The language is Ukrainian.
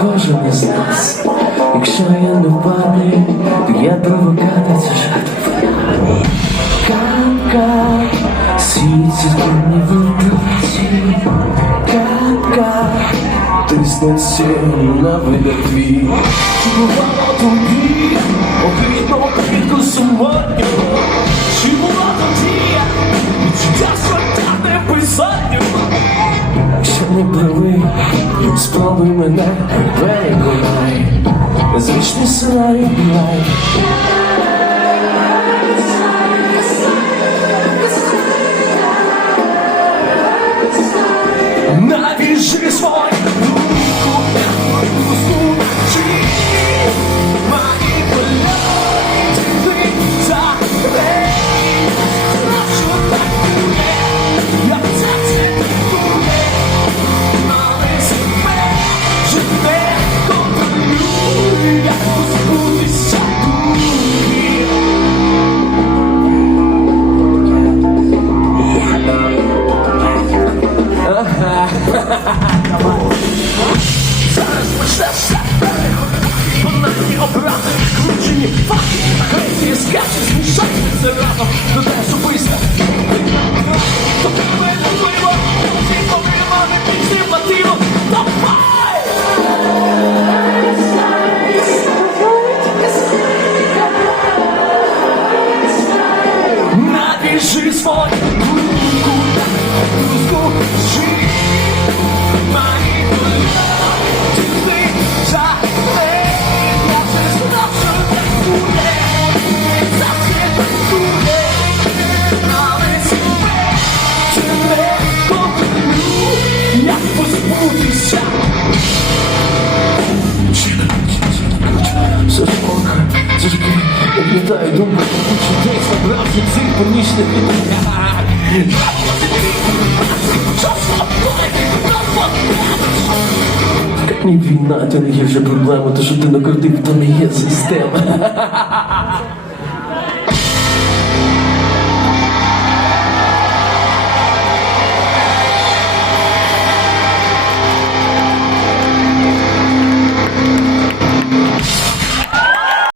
кожен із нас. Якщо я не впевнений, то я провокатор, це жертва. Капка, світ зітканий вибраці. Капка, ти знесена вида твій. Бувало тобі, не пливи, спробуй мене, переконай. Звичний сценарій буває. Навіжи свою Зараз почнеться Банальні образи, як думку думка, що десь набрався цих помічних ні війна, то не є вже проблема, то що ти накрутив, то не є система.